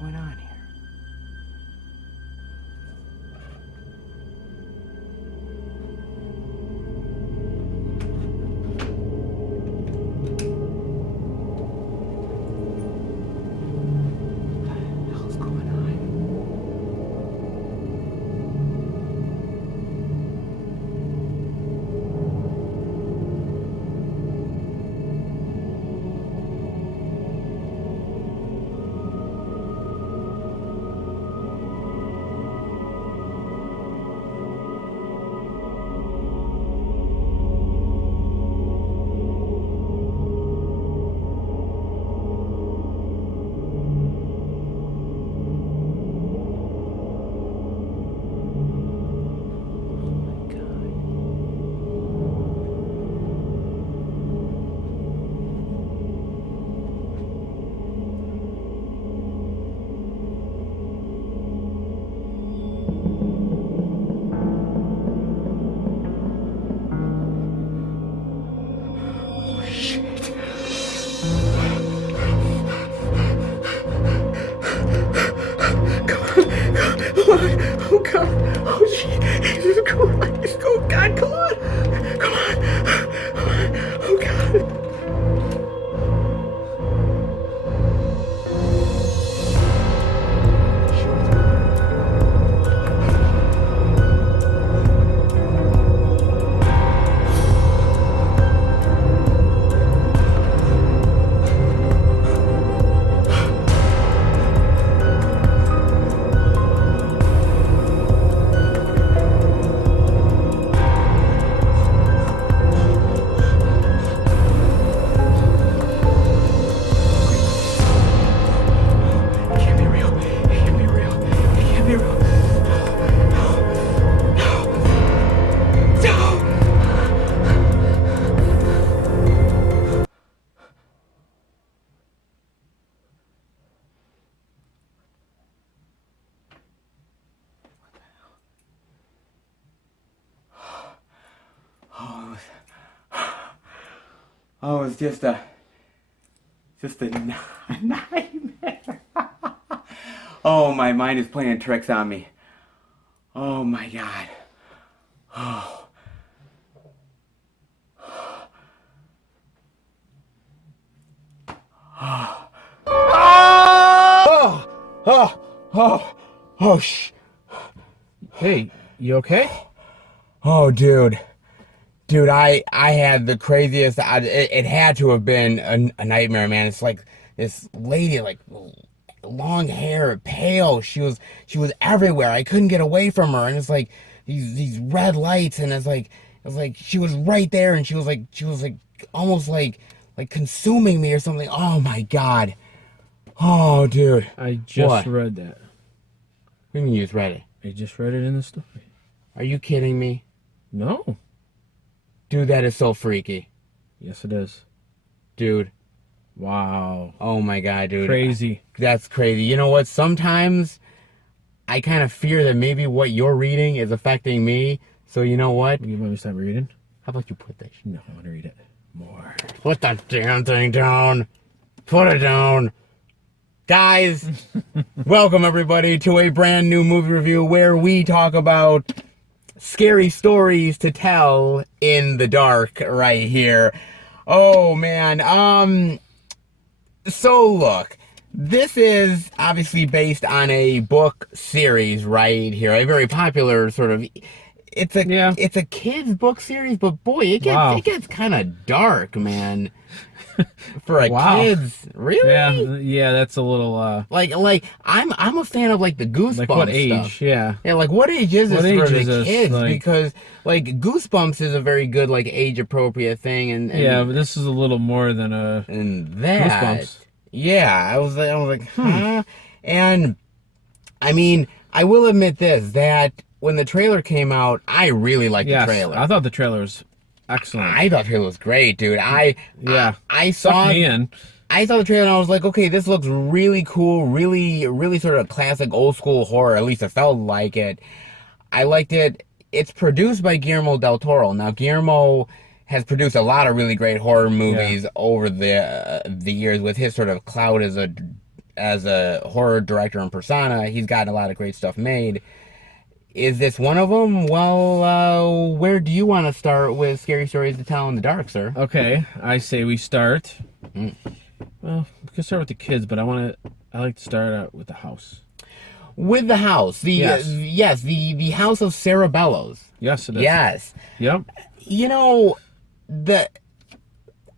going on here? What the hell's going on? Oh God! Oh shit! Jesus Christ! Oh God! Come on! Come on! Come on! Oh God! It can't be real. It can't be real. It can't be real. No! No! Oh, it's just a nightmare. Oh, my mind is playing tricks on me. Oh my God. Oh. Oh. Oh. Oh. Oh. Oh. Hey, you okay? Oh, dude. Dude, I had the craziest. It had to have been a nightmare, man. It's like this lady, like long hair, pale. She was everywhere. I couldn't get away from her, and it's like these red lights, and it's like she was right there, and she was like almost like consuming me or something. Oh my God. Oh, dude. I just What? read that. What do you mean you just read it? I just read it in the story. Are you kidding me? No. Dude, that is so freaky. Yes, it is. Dude. Wow. Oh my God, dude. Crazy. That's crazy. You know what? Sometimes I kind of fear that maybe what you're reading is affecting me. So you know what? You want me to stop reading? How about you put that shit? No, I want to read it more. Put that damn thing down. Put it down. Guys, welcome everybody to a brand new movie review where we talk about scary stories to tell in the dark right here. Oh man. So look, this is obviously based on a book series right here. A very popular sort of, it's a kid's book series, but boy, it gets kind of dark, man. For a kids, really? Yeah, that's a little like I'm a fan of like the Goosebumps like what age? Stuff. Yeah. Yeah, like what age is this for the kids? Like, because like Goosebumps is a very good like age appropriate thing, and yeah, but this is a little more than and that Goosebumps. Yeah, I was like, huh? And I mean, I will admit this, that when the trailer came out, I really liked the trailer. I thought the trailer was excellent. I thought the trailer was great, dude. I saw Sucked me in. I saw the trailer and I was like, okay, this looks really cool, really sort of classic old school horror. At least it felt like it. I liked it. It's produced by Guillermo del Toro. Now, Guillermo has produced a lot of really great horror movies over the years with his sort of clout as a as a horror director and persona. He's gotten a lot of great stuff made. Is this one of them? Well, where do you want to start with Scary Stories to Tell in the Dark, sir? Okay, I say we start. Well, we can start with the kids, but I like to start out with the house. With the house, the house of Sarah Bellows. Yes, it is. Yes. Yep. You know,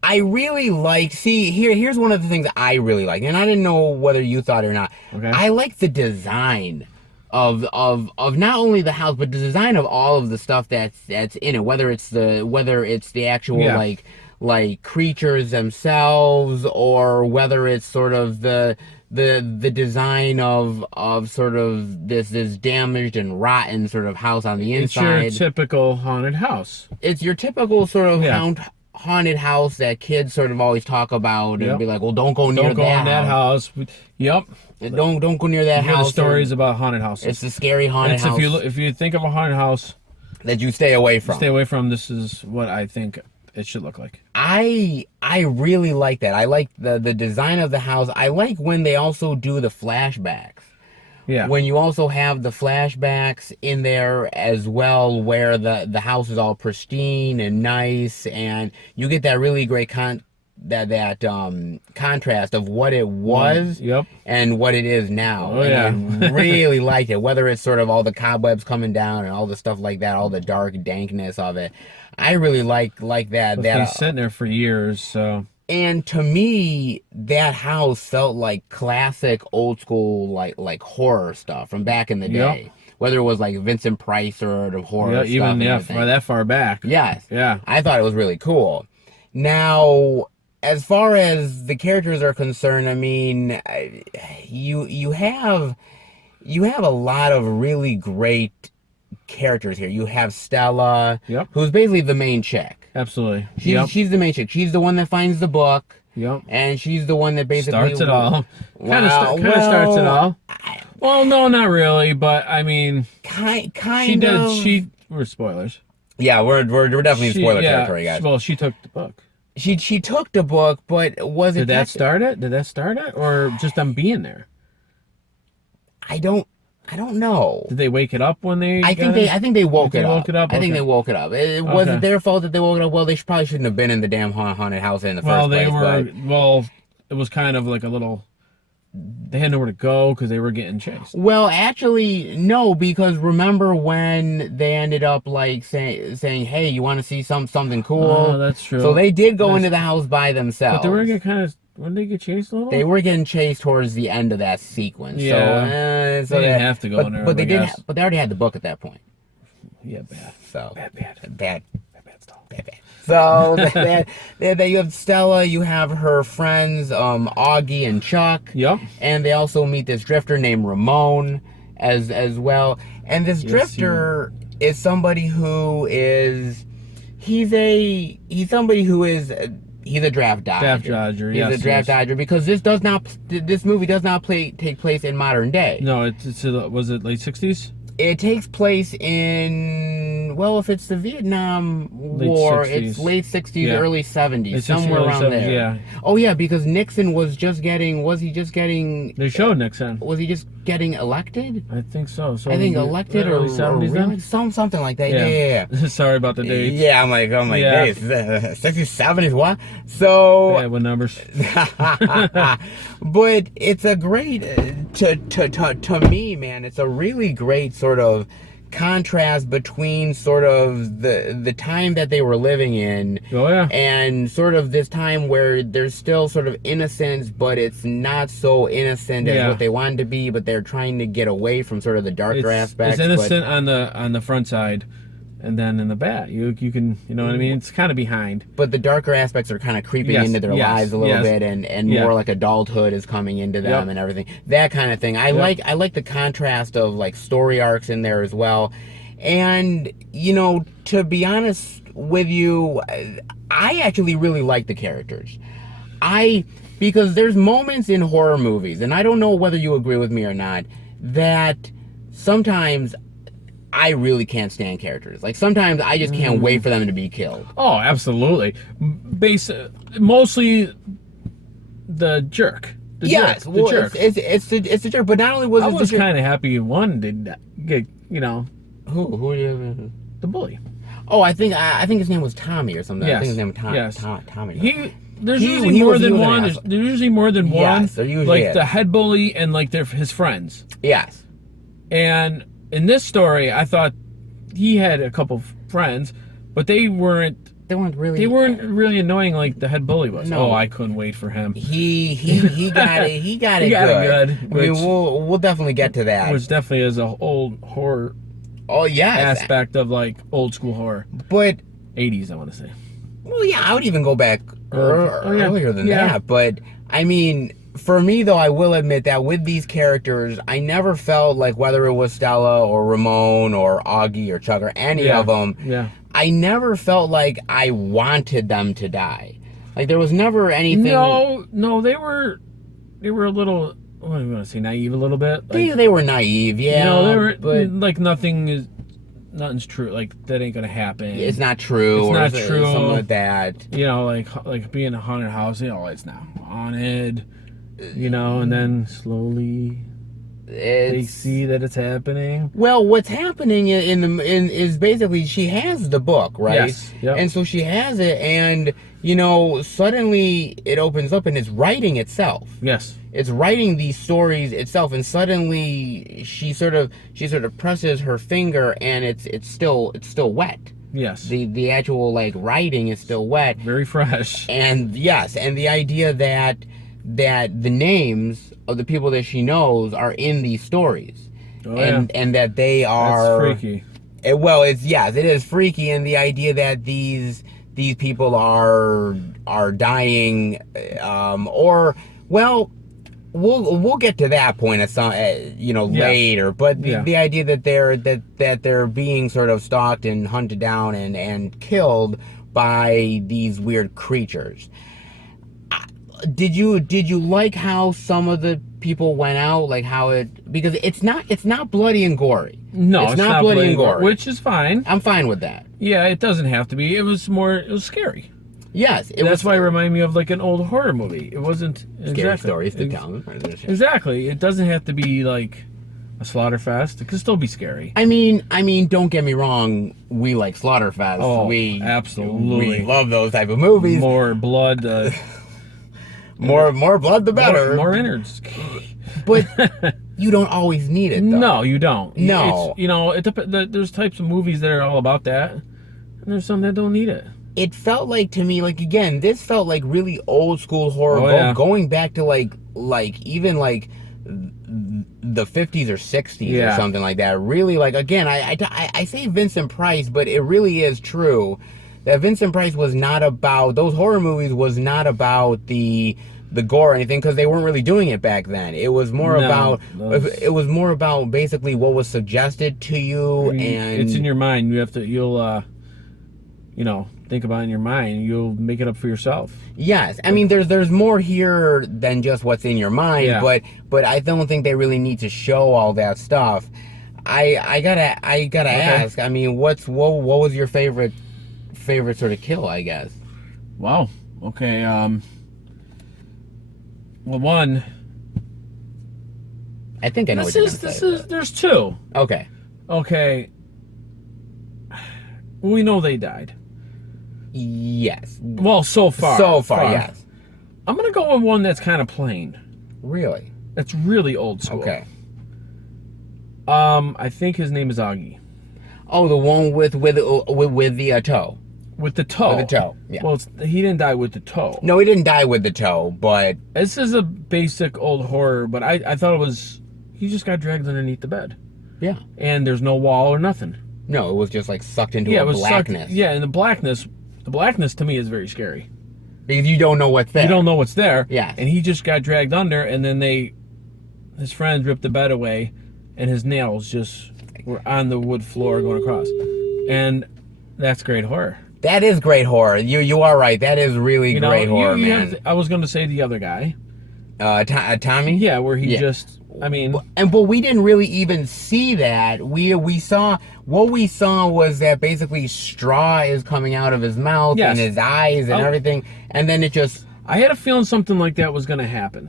I really like. See, here's one of the things I really like, and I didn't know whether you thought it or not. Okay. I like the design of not only the house, but the design of all of the stuff that's in it. Whether it's the actual like creatures themselves, or whether it's sort of the design of sort of this damaged and rotten sort of house on the inside. It's your typical haunted house. It's your typical sort of haunted house that kids sort of always talk about and be like, well, don't go near that house. Yep. Don't go near that house. Hear the stories about haunted houses. It's a scary haunted house. If you think of a haunted house that you stay away from. This is what I think it should look like. I really like that. I like the design of the house. I like when they also do the flashbacks. Yeah. When you also have the flashbacks in there as well, where the house is all pristine and nice, and you get that really great contrast of what it was and what it is now. Oh, yeah. I really liked it. Whether it's sort of all the cobwebs coming down and all the stuff like that, all the dark dankness of it. I really like that. It's been sitting there for years, so. And to me, that house felt like classic old school like horror stuff from back in the day. Yep. Whether it was like Vincent Price or the horror stuff. That far back. Yes. Yeah. I thought it was really cool. Now, as far as the characters are concerned, I mean, you have a lot of really great characters here. You have Stella, who's basically the main chick. Absolutely. She's the main chick. She's the one that finds the book. Yep. And she's the one that basically starts it all. Kind of starts it all. Well, no, not really, but I mean, kind of. We're spoilers. Yeah, we're definitely in spoiler territory, guys. Well, she took the book. She took the book, but was it? Did that start it, or just them being there? I don't know. Did they wake it up when they? I think they woke it up. I think Okay. they woke it up. Was it their fault that they woke it up? Well, they probably shouldn't have been in the damn haunted house in the first place. Well, it was kind of like a little. They had nowhere to go because they were getting chased. Well, actually, no, because remember when they ended up like saying, "Hey, you want to see something cool?" Oh, that's true. So they did go into the house by themselves. But they were getting when did they get chased a little? They were getting chased towards the end of that sequence. Yeah. So they didn't have to go in there. But they did. But they already had the book at that point. Yeah, bad. So Bad stuff. Bad. So you have Stella, you have her friends, Augie and Chuck. Yep. And they also meet this drifter named Ramon as well. And this drifter is somebody who is he's a draft dodger. He's a draft dodger because this movie does not take place in modern day. No, was it late 60s? It takes place in, well, if it's the Vietnam War, it's late 60s, early 70s, somewhere around there. Yeah. Oh, yeah, because Nixon was he just getting... They showed Nixon. Was he just getting elected? I think so. I think elected or 70s really, something like that. Yeah. Sorry about the dates. Yeah, I'm like, days. 60s, 70s, what? So... Bad with numbers. But it's a great, to me, man, it's a really great sort of contrast between sort of the time that they were living in and sort of this time where there's still sort of innocence, but it's not so innocent as what they wanted to be, but they're trying to get away from sort of the darker aspects. It's innocent on the front side, and then in the back you can, you know what I mean, it's kind of behind, but the darker aspects are kind of creeping into their lives a little bit, and more like adulthood is coming into them and everything, that kind of thing. I like the contrast of like story arcs in there as well. And you know, to be honest with you, I actually really like the characters. Because there's moments in horror movies, and I don't know whether you agree with me or not, that sometimes I really can't stand characters. Like, sometimes I just can't wait for them to be killed. Oh, absolutely. Mostly the jerk. yes, jerk, well, the jerk. it's the jerk. But not only was I it was the jerk, kind of happy one did get, who are you? the bully. Oh, I think his name was Tommy or something. I Yes. think his name was Yes. Tommy. There's He- usually he more was- he than was an one. asshole. There's usually more than one. Yes, there usually like is. the head bully and like his friends. Yes. And in this story, I thought he had a couple friends, but they weren't They weren't really annoying like the head bully was. No. Oh, I couldn't wait for him. He got it. He got it. He got it good. good, I mean, which- we'll definitely get to that. Which definitely is a old horror Oh yes, aspect of like old school horror. but 80s, I want to say. well, yeah, I would even go back yeah. earlier than Yeah. that. But I mean, for me though, I will admit that with these characters, I never felt like whether it was Stella or Ramon or Augie or Chuck or any of them, Yeah. I never felt like I wanted them to die. Like there was never anything. No, they were a little. What do you want to say? Naive a little bit. Like, They were naive, yeah. they were but like nothing's true. Like that ain't gonna happen. it's not true. It's or not true. Something like that. Like being a haunted house. It's not haunted. And then slowly they It's, see that it's happening. well, what's happening is basically she has the book, right? Yes, yep. And so she has it, and suddenly it opens up and it's writing itself. Yes. It's writing these stories itself, and suddenly she sort of presses her finger, and it's still wet. Yes. The actual like writing is still wet. Very fresh. And yes, and the idea that the names of the people that she knows are in these stories, Oh, yeah. and that they are That's freaky. Well, it is freaky, and the idea that these people are dying, or well, we'll get to that point at some later. But the idea that they're being sort of stalked and hunted down and killed by these weird creatures. Did you like how some of the people went out, like how because it's not bloody and gory. No, it's not bloody and gory, which is fine. I'm fine with that. Yeah, it doesn't have to be. It was scary. Yes, That's why it reminded me of like an old horror movie. It wasn't scary stories to tell. Exactly. It doesn't have to be like a slaughterfest. It could still be scary. I mean, don't get me wrong. We like Slaughterfest. Oh, we absolutely. we love those type of movies. More blood. More blood, the better. More innards. But you don't always need it, though. No, you don't. No. There's types of movies that are all about that, and there's some that don't need it. It felt like to me, like again, this felt like really old school horror, yeah. going back to like even like the 50s or 60s or something like that. Really, like again, I say Vincent Price, but it really is true that Vincent Price was not about those horror movies. Was not about the gore or anything, because they weren't really doing it back then. It was more about basically what was suggested to you, and it's in your mind. You'll think about it in your mind. You'll make it up for yourself. Yes, I mean there's more here than just what's in your mind, Yeah. but I don't think they really need to show all that stuff. I gotta ask. I mean, what was your favorite sort of kill? I guess. Wow. Okay. Well, one. I think I know what you're gonna say. There's two. Okay. Okay. We know they died. Yes. Well, so far. Yes. I'm gonna go with one that's kind of plain. Really? That's really old school. Okay. I think his name is Augie. Oh, the one with the toe. With the toe. With the toe. Yeah. Well, he didn't die with the toe. No, he didn't die with the toe, but This is a basic old horror, but I thought it was he just got dragged underneath the bed, yeah. and there's no wall or nothing. No, it was just like sucked into Yeah, a it was blackness. sucked. Yeah, and the blackness to me is very scary. Because you don't know what's there. You don't know what's there. Yes. And he just got dragged under, and then his friends ripped the bed away, and his nails just were on the wood floor going across. And that's great horror. That is great horror. You are right. That is really great horror, man. I was going to say the other guy. Tommy? Yeah, where he just, I mean... But we didn't really even see that. We saw, what we saw was that basically straw is coming out of his mouth and his eyes and everything. And then it just... I had a feeling something like that was going to happen.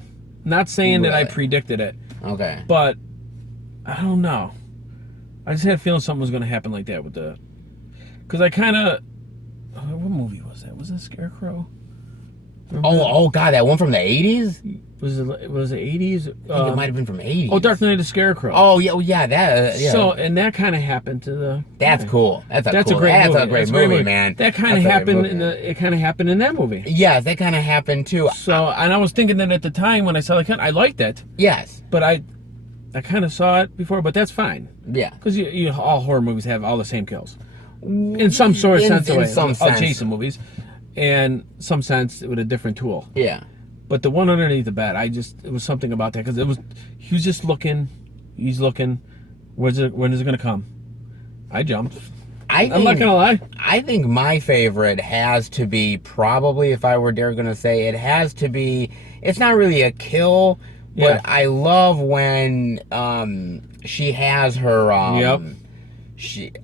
Not saying that I Really? predicted it, Okay. but I don't know. I just had a feeling something was going to happen like that with the... Because I kind of... What movie was that? Was it Scarecrow? Remember that? Oh God, that one from the 80s? Was it 80s? I think it might have been from 80s. Oh, Dark Knight of the Scarecrow. Oh yeah, that. Yeah. So, and that kind of happened to the... That's cool. That's a That's cool. a great That's movie. a great That's movie, man. That kind of That's a great happened movie, in man. the... It kind of happened in that movie. Yes, that kind of happened too. So, and I was thinking that at the time when I saw it, I liked it, Yes. but I kind of saw it before, but that's fine. Yeah. Because all horror movies have all the same kills. In some sort of sense, in way. some All sense. Jason movies. And some sense with a different tool. Yeah. But the one underneath the bed, it was something about that. Because he was just looking. He's looking. When is it going to come? I jumped. I'm not going to lie. I think my favorite has to be probably, if I were going to say, it has to be, it's not really a kill, but Yeah. I love when she has her, Yep.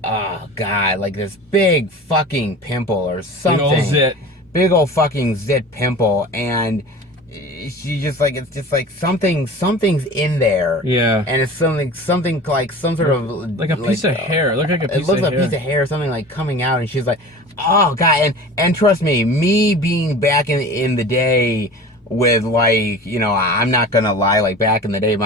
oh God, like this big fucking pimple or something. Big old zit. Big old fucking zit pimple, and she just like, it's just like something's in there. Yeah. And it's something like some sort of Like a piece of hair. It looked like a piece it looks of like hair. a piece of hair, something like coming out, and she's like, "Oh God!" And trust me being back in the day with, like, you know, I'm not gonna lie, like back in the day,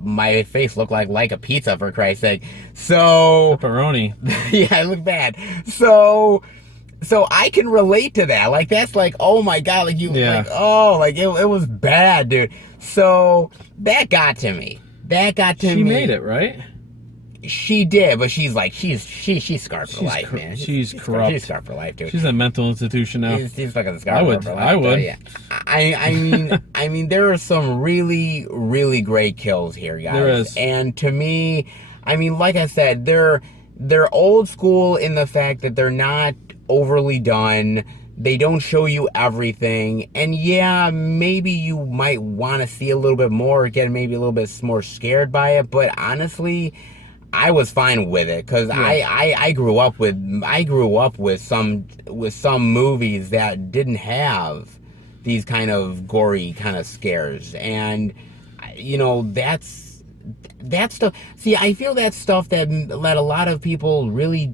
my face looked like a pizza, for Christ's sake. So Pepperoni. yeah, it looked bad. So I can relate to that. Like, that's like, oh my God, like you, Yeah. like, oh, like it was bad, dude. So that got to me. That got to me. She made it, right? She did, but she's scarred for life, man. She's corrupt. She's scarred for life, dude. She's a mental institution now. She's fucking scarred for life. I would. Yeah. I mean, there are some really, really great kills here, guys. There is. And to me, I mean, like I said, they're old school in the fact that they're not overly done. They don't show you everything, and yeah, maybe you might want to see a little bit more, or get maybe a little bit more scared by it, but honestly, I was fine with it, because Yeah. I grew up with some movies that didn't have these kind of gory kind of scares, and you know, that's stuff. See, I feel that's stuff that a lot of people really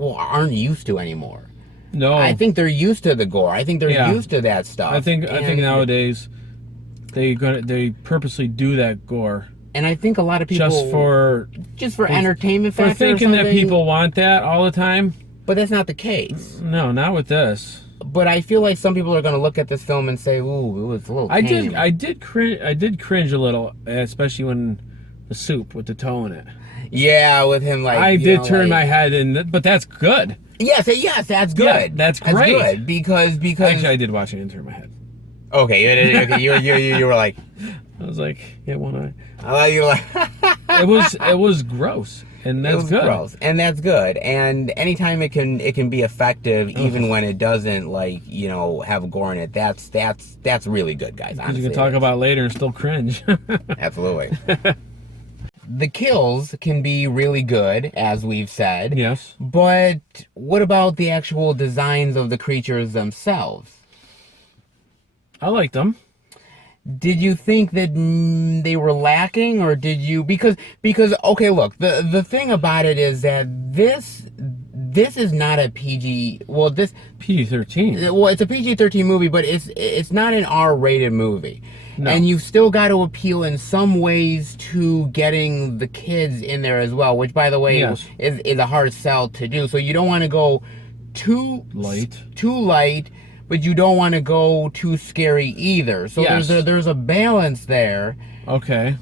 aren't used to anymore. No. I think they're used to the gore. I think they're Yeah. used to that stuff. I think nowadays they purposely do that gore and I think a lot of people just for entertainment factor, for thinking that people want that all the time. but that's not the case. No, not with this. But I feel like some people are going to look at this film and say, "Ooh, it was a little tame." I did cringe a little, especially when the soup with the toe in it. Yeah, with him, like, I you did know, turn like, my head in, but that's good. Yes, that's good. Yeah, that's great. good because Actually, I did watch it and turn my head. okay, you were like, I was like, yeah, one eye. I like you like. It was gross, and It that's was good. gross, and that's good. And anytime it can be effective, even when it doesn't, like, you know, have gore in it, that's really good, guys. Because Honestly, you can talk about later and still cringe. absolutely. The kills can be really good, as we've said. Yes. But what about the actual designs of the creatures themselves? I liked them. Did you think that they were lacking, or did you, because okay, look, the thing about it is that this is not a PG, well, this PG-13. well, it's a PG-13 movie, but it's not an R-rated movie. No. And you've still got to appeal in some ways to getting the kids in there as well, which, by the way, Yes. is a hard sell to do. So you don't want to go too light, but you don't want to go too scary either. So Yes. there's a balance there. Okay.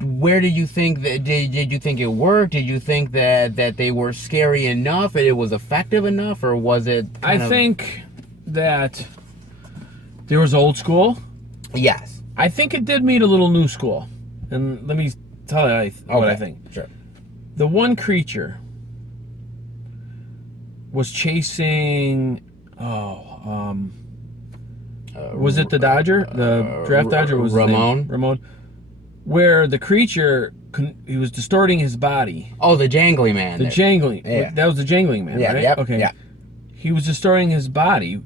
Where did you think that did you think it worked? Did you think that they were scary enough and it was effective enough, or was it I think that there was old school. yes. I think it did meet a little new school. And let me tell you what I think. Sure. The one creature was chasing... was it the Dodger? The draft Dodger? Was his name? Ramon. Where the creature, he was distorting his body. Oh, the jangly man. The jangling. Yeah. That was the jangling man, Yeah, right? yep, Okay. yeah. He was distorting his body.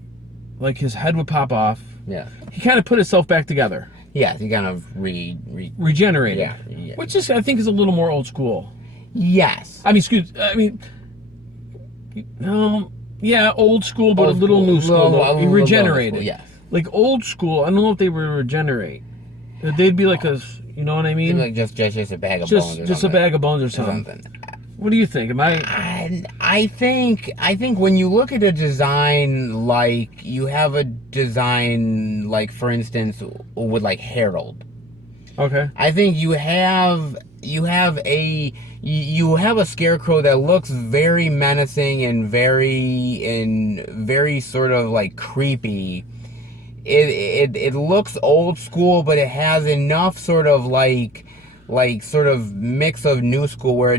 Like his head would pop off Yeah. He kind of put himself back together. Yes, he kind of Regenerated. Yeah. Which is, I think, is a little more old school. Yes. Yeah, old school, but a little new school. He regenerated. Yes. Like old school, I don't know if they would regenerate. They'd be like you know what I mean? Like just a bag of bones. Just a bag of bones or something. What do you think? I think when you look at a design, like you have a design like, for instance, with like Harold. Okay. I think you have a scarecrow that looks very menacing and very sort of like creepy. It looks old school, but it has enough sort of like sort of mix of new school where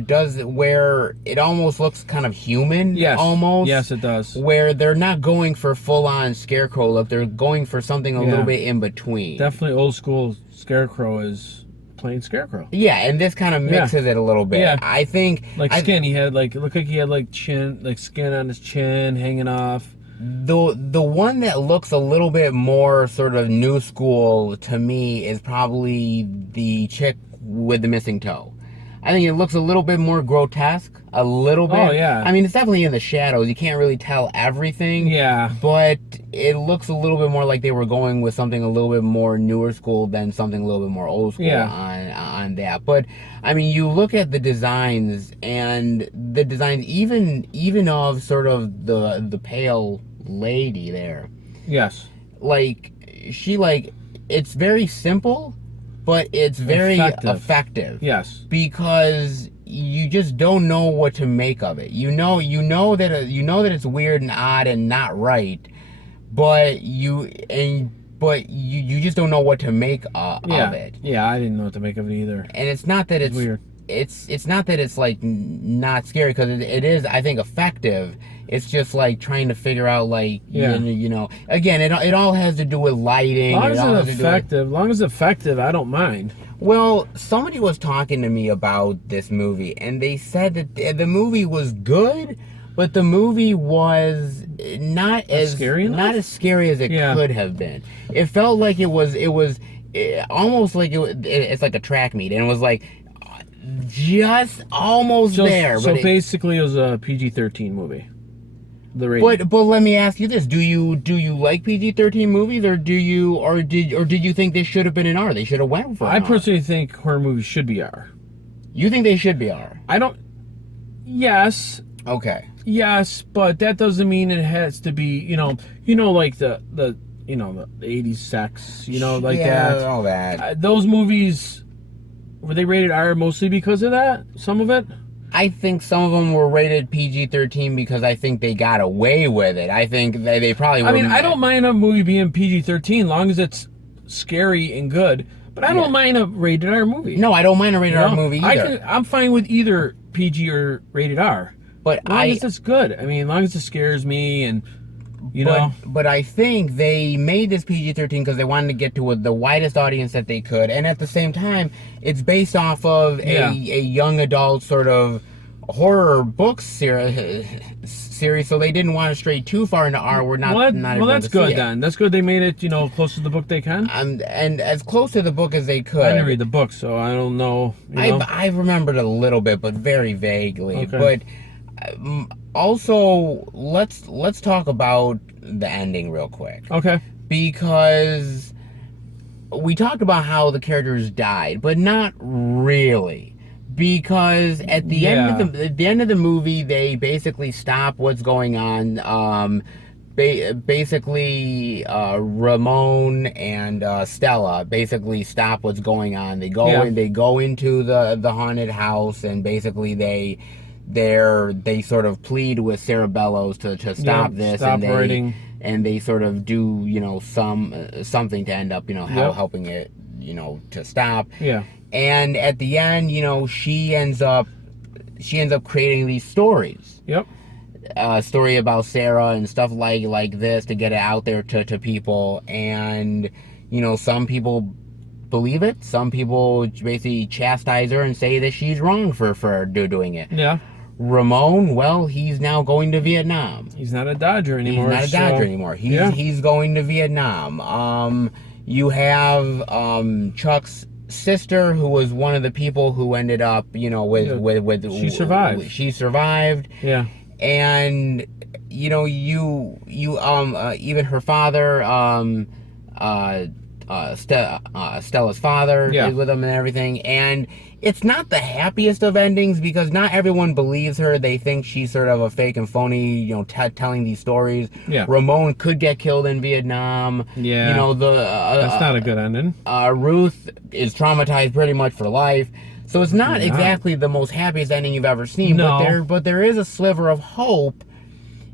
it almost looks kind of human. Yes. Almost. Yes, it does. Where they're not going for full on scarecrow look, they're going for something a little bit in between. Definitely old school scarecrow is plain scarecrow. Yeah, and this kind of mixes it a little bit. Yeah. I think skin. He had it looked like he had skin on his chin hanging off. The one that looks a little bit more sort of new school to me is probably the chick with the missing toe. I think it looks a little bit more grotesque, a little bit. Oh, yeah. I mean, it's definitely in the shadows. You can't really tell everything. Yeah. But it looks a little bit more like they were going with something a little bit more newer school than something a little bit more old school on that. But, I mean, you look at the designs, and the designs even of sort of the pale lady there. Yes. It's very simple, but it's very effective. Yes. Because you just don't know what to make of it. You know that it's weird and odd and not right, but you just don't know what to make of it. Yeah, I didn't know what to make of it either. And it's not that it's weird. It's not that it's like not scary, because it is, I think, effective. It's just like trying to figure out, like, you know, again, it all has to do with lighting. As long as it's effective, I don't mind. Well, somebody was talking to me about this movie, and they said that the movie was good, but the movie was not as scary as it could have been. It felt like it was almost like it's like a track meet, and it was like just almost there. So basically, it was a PG-13 movie. The rating. But let me ask you this: Do you like PG-13 movies, or did you think they should have been an R? They should have went for. I personally think horror movies should be R. You think they should be R? I don't. Yes. Okay. Yes, but that doesn't mean it has to be. Like the 80s sex. That. All that. Those movies, were they rated R mostly because of that? Some of it. I think some of them were rated PG-13 because I think they got away with it. I think they probably were. I mean, I don't mind a movie being PG-13 long as it's scary and good. But I don't mind a rated R movie. No, I don't mind a rated R movie either. I'm fine with either PG or rated R. But as long as it's good. I mean, as long as it scares me and, you know. But I think they made this PG-13 because they wanted to get to the widest audience that they could. And at the same time, it's based off of a young adult sort of horror book series, so they didn't want to stray too far into R. That's good then. That's good they made it, close to the book they can. And as close to the book as they could. I didn't read the book, so I don't know. I've remembered a little bit, but very vaguely. Okay. But also, let's talk about the ending real quick. Okay. Because we talked about how the characters died, but not really. Because at the end of the movie, they basically stop what's going on. Basically, Ramon and Stella basically stop what's going on. They go in. They go into the haunted house, and basically they sort of plead with Sarah Bellows to stop this. And they sort of do something to end up helping it to stop. Yeah. And at the end, she ends up creating these stories. Yep. A story about Sarah and stuff like this to get it out there to people. And, some people believe it. Some people basically chastise her and say that she's wrong for doing it. Yeah. Ramon, well, he's now going to Vietnam. He's not a Dodger anymore. He's not a Dodger anymore. He's going to Vietnam. You have Chuck's sister, who was one of the people who ended up, with She survived. She survived. Yeah. And even her father, Stella's father, is with him and everything. And it's not the happiest of endings because not everyone believes her. They think she's sort of a fake and phony, telling these stories. Yeah. Ramon could get killed in Vietnam. Yeah. That's not a good ending. Ruth is traumatized pretty much for life. So it's not exactly the most happiest ending you've ever seen. No. But there is a sliver of hope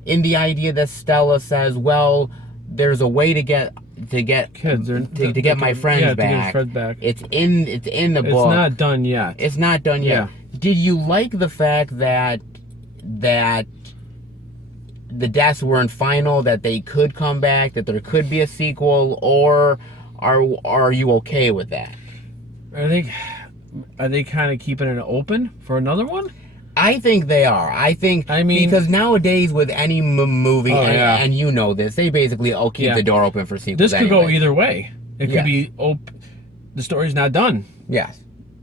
in the idea that Stella says, well, there's a way to get kids to get my friends back. To get his friends back. It's in the book. It's not done yet. It's not done yet. Yeah. Did you like the fact that the deaths weren't final, that they could come back, that there could be a sequel, or are you okay with that? Are they kind of keeping it open for another one? I think they are. I mean, because nowadays with any movie, and you know this, they basically keep the door open for sequels. This could go either way. It could be the story's not done. Yes.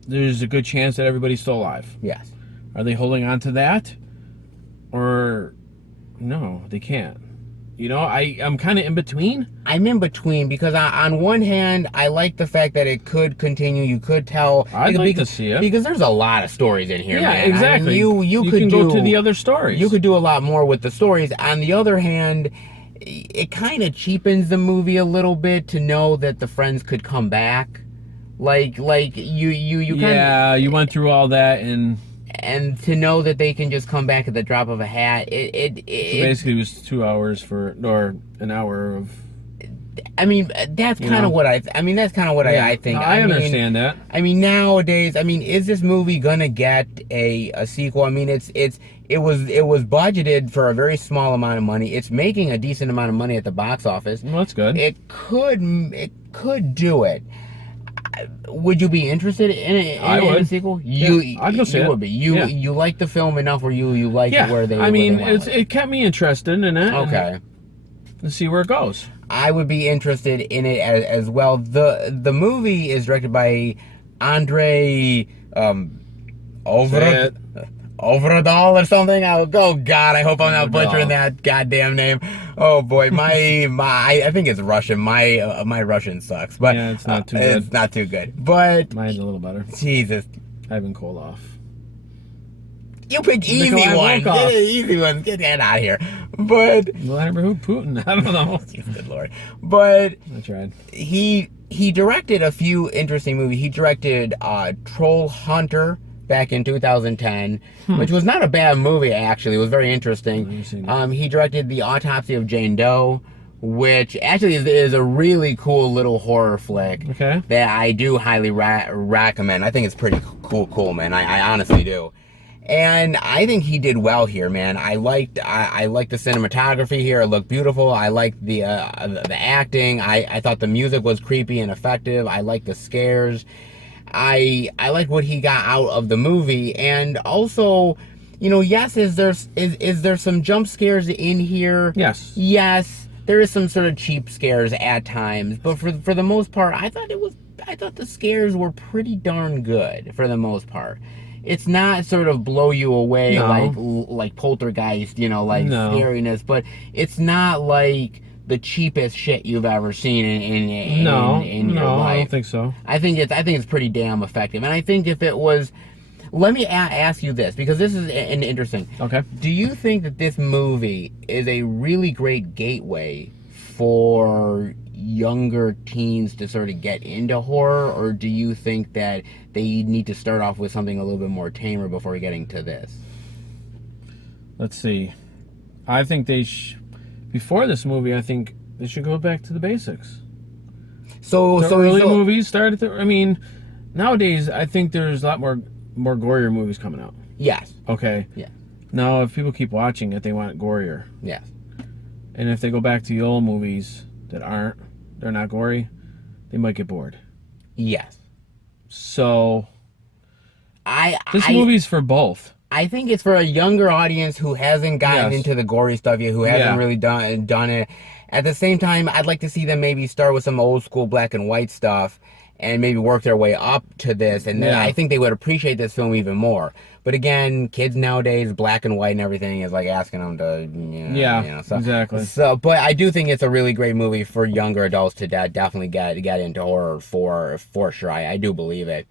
There's a good chance that everybody's still alive. Yes. Are they holding on to that? Or no, they can't. I'm kind of in between. I'm in between because on one hand, I like the fact that it could continue. You could tell. I'd like to see it. Because there's a lot of stories in here, man. Exactly. I mean, you could go to the other stories. You could do a lot more with the stories. On the other hand, it kind of cheapens the movie a little bit to know that the friends could come back. Like you kind you went through all that and to know that they can just come back at the drop of a hat, so basically it was 2 hours or an hour of. I mean, that's kind of what I think. No, I understand that. I mean, nowadays, is this movie gonna get a sequel? I mean, it was budgeted for a very small amount of money. It's making a decent amount of money at the box office. Well, that's good. It could do it. Would you be interested in a sequel? I'd go see it. You would be. You like the film enough where you like it where they. It kept me interested in it. Okay. Let's see where it goes. I would be interested in it as well. The movie is directed by Andre Overadol or something. Oh God, I hope I'm not butchering that goddamn name. Oh boy, I think it's Russian. My Russian sucks, but it's not too good. It's not too good, but mine's a little better. Jesus, I've been cold off. You pick easy ones. Easy ones. Get that out of here. But Vladimir Putin. I don't know. Good Lord. But I tried. He directed a few interesting movies. He directed Troll Hunter back in 2010, which was not a bad movie, actually. It was very interesting. He directed The Autopsy of Jane Doe, which actually is a really cool little horror flick that I do highly recommend. I think it's pretty cool, man. I honestly do. And I think he did well here, man. I liked the cinematography here. It looked beautiful. I liked the acting. I thought the music was creepy and effective. I liked the scares. I like what he got out of the movie. And also, yes, is there some jump scares in here? Yes. Yes, there is some sort of cheap scares at times, but for the most part, I thought the scares were pretty darn good for the most part. It's not sort of blow you away like Poltergeist, scariness, but it's not like the cheapest shit you've ever seen in your life. I don't think so. I think it's pretty damn effective, and I think if it was, let me ask you this, because this is an interesting. Okay. Do you think that this movie is a really great gateway for younger teens to sort of get into horror, or do you think that they need to start off with something a little bit more tamer before getting to this? Let's see. I think before this movie, I think they should go back to the basics. So early movies started. Nowadays, I think there's a lot more gorier movies coming out. Yes. Okay. Yeah. Now, if people keep watching it, they want gorier. Yes. And if they go back to the old movies they're not gory, they might get bored. Yes. So, this movie's for both. I think it's for a younger audience who hasn't gotten Yes. into the gory stuff yet, who hasn't Yeah. really done it. At the same time, I'd like to see them maybe start with some old school black and white stuff and maybe work their way up to this, and then Yeah. I think they would appreciate this film even more. But again, kids nowadays, black and white and everything is like asking them to, so, exactly. So, but I do think it's a really great movie for younger adults to definitely get into horror for sure. I do believe it.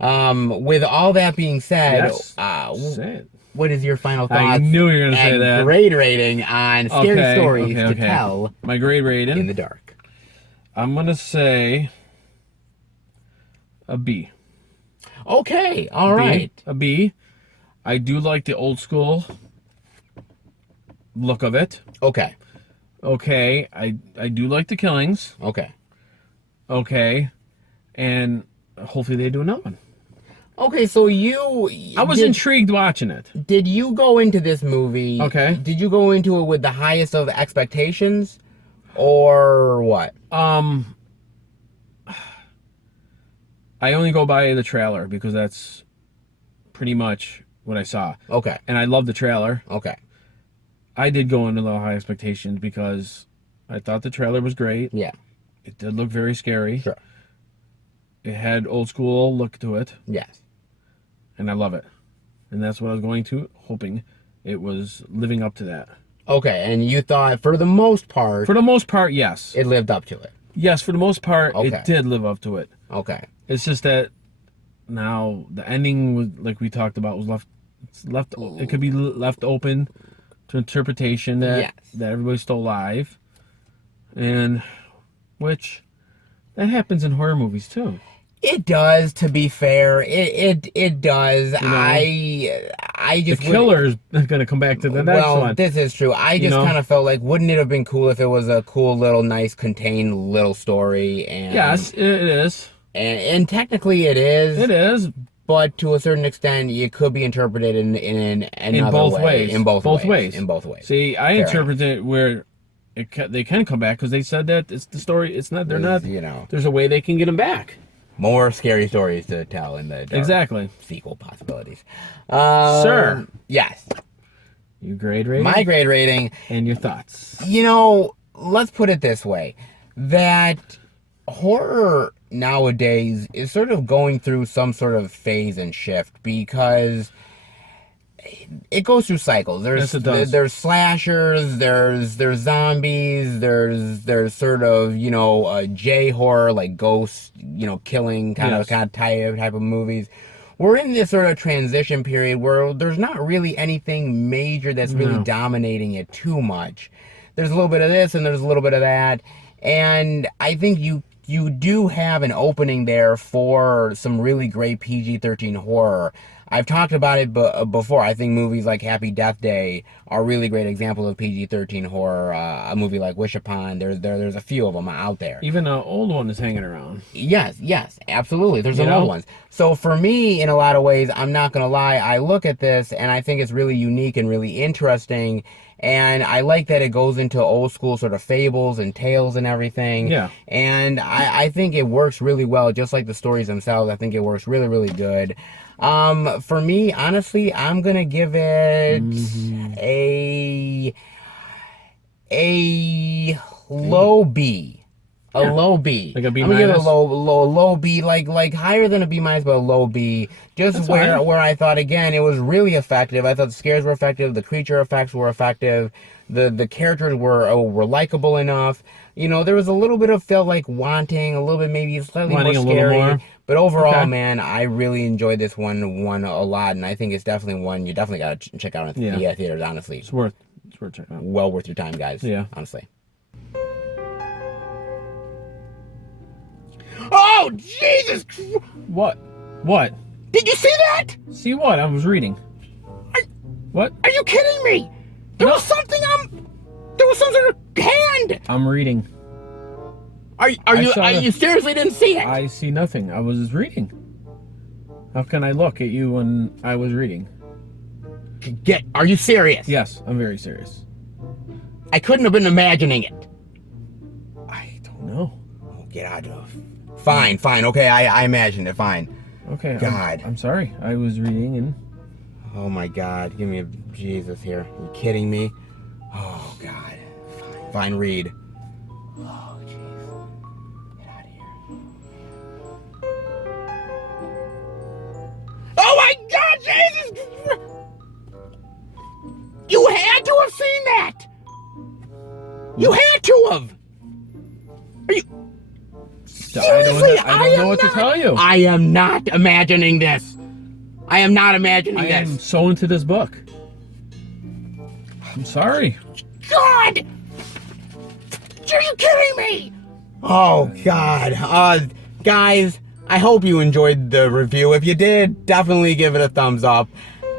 With all that being said, Yes. Say it. what is your final thoughts? I knew you were going to say and that. grade rating on scary stories to tell My grade rating in the dark. I'm going to say a B. Okay, all right. A B. I do like the old school look of it. Okay, Okay. I do like the killings. okay. Okay. And hopefully they do another one. Okay, so I was intrigued watching it. Did you go into this movie? Okay. Did you go into it with the highest of expectations, or what? I only go by the trailer because that's pretty much what I saw. Okay, And I love the trailer. okay. I did go into low high expectations because I thought the trailer was great. Yeah, It did look very scary. sure. It had old school look to it, Yes. and I love it. And that's what I was going to, hoping it was living up to that. Okay, and you thought for the most part For the most part, yes. it lived up to it. Yes, for the most part, Okay. it did live up to it. Okay. It's just that now the ending was, like we talked about, was left. It could be left open to interpretation that Yes. that everybody's still alive, and which that happens in horror movies too. It does, to be fair. It does. know, I The just killer's gonna come back to the next well, one. this is true. I just know? kind of felt like, wouldn't it have been cool if it was a cool little, nice, contained little story? And Yes, it is. and technically it is. It is. But to a certain extent, it could be interpreted in another both way. ways. In both Both ways. ways. In both ways. See, I Fair interpret it where they can come back because they said that it's the story. It's not. They're not. You know, There's a way they can get them back. more scary stories to tell in the dark. Exactly. Sequel possibilities. Sir. Yes. Your grade rating. My grade rating. and your thoughts. Let's put it this way, that horror nowadays is sort of going through some sort of phase and shift, because it goes through cycles. Yes, it does. There's slashers, there's zombies, there's sort of J horror, like ghost killing kind Yes. of type of movies. We're in this sort of transition period where there's not really anything major that's really No. dominating it too much. There's a little bit of this and there's a little bit of that, and I think you do have an opening there for some really great PG-13 horror. I've talked about it before. I think movies like Happy Death Day are really great examples of PG-13 horror. A movie like Wish Upon, there's a few of them out there. Even an old one is hanging around. Yes, absolutely. There's some You know? old ones. So for me, in a lot of ways, I'm not going to lie, I look at this and I think it's really unique and really interesting. And I like that it goes into old school sort of fables and tales and everything. Yeah. And I think it works really well, just like the stories themselves. I think it works really, really good. For me, honestly, I'm going to give it a low B. A low B. Like a B I'm gonna give it a minus? low B, like higher than a B minus, but a low B. Just That's where fine. where I thought, again, it was really effective. I thought the scares were effective, the creature effects were effective, the characters were likable enough. There was a little bit of felt like wanting, a little bit maybe slightly Wanting more a little scary. more. But overall, Okay. man, I really enjoyed this one a lot, and I think it's definitely one you definitely gotta check out in Yeah. the theaters. Honestly, It's worth checking out. well worth your time, guys. Yeah. Honestly. Oh, Jesus! What? What? Did you see that? See what? I was reading. What? Are you kidding me? There No. was something there was some sort of hand. I'm reading. Are saw you seriously didn't see it? I see nothing. I was reading. How can I look at you when I was reading? Are you serious? Yes, I'm very serious. I couldn't have been imagining it. I don't know. Oh, get out of. Fine, okay, I imagined it, fine. Okay. God. I'm sorry. I was reading and Oh my God, give me a Jesus here. Are you kidding me? Oh God. Fine, read. Oh jeez. Get out of here. Oh my God, Jesus! You had to have seen that! You had to have! Are you... Seriously, I don't know what to tell you. I am not imagining this. I am not imagining I am this. so into this book. I'm sorry. God! Are you kidding me? Oh, God. Guys, I hope you enjoyed the review. If you did, definitely give it a thumbs up.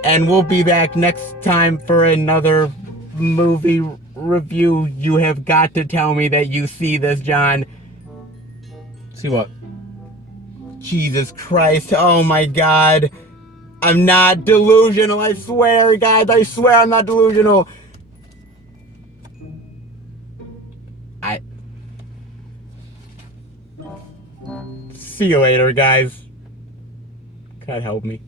And we'll be back next time for another movie review. You have got to tell me that you see this, John. See what? Jesus Christ. Oh, my God. I'm not delusional. I swear, guys. I swear I'm not delusional. See you later, guys. God help me.